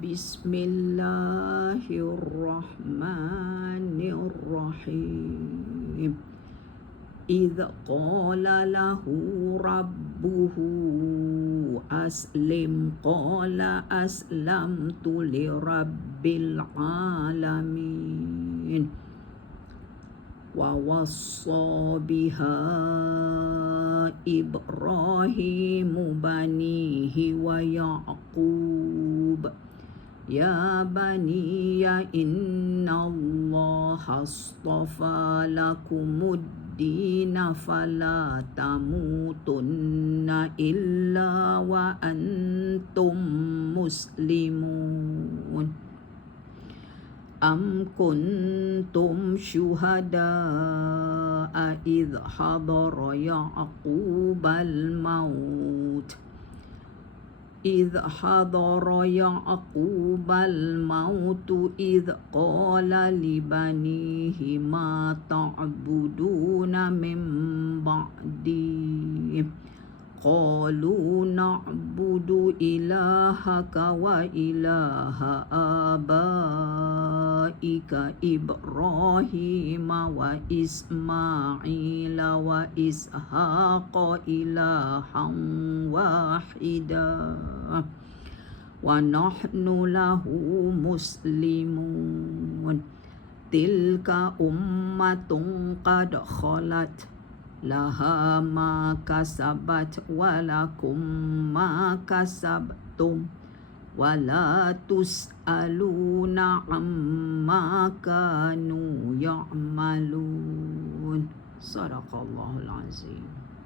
Bismillahirrahmanirrahim. إذ قال له ربه أسلم قال أسلمت لرب العالمين. ووصى بها إبراهيم بنيه ويعقوب يا بني إن الله اصطفى لكم الدين فلا تموتن إلا وأنتم مسلمون. أم كنتم شهداء إذ حضر يعقوب الموت إذ قال لبنيه ما تعبدون من بعدي قالوا نعبد إلهك وإله آبائك إبراهيم وإسماعيل وإسحاق إلها واحدا ونحن له مسلمون. تلك أمة قد خلت لها ما كسبت ولكم ما كسبتم ولا تسألون عما كانوا يعملون. صدق الله العظيم.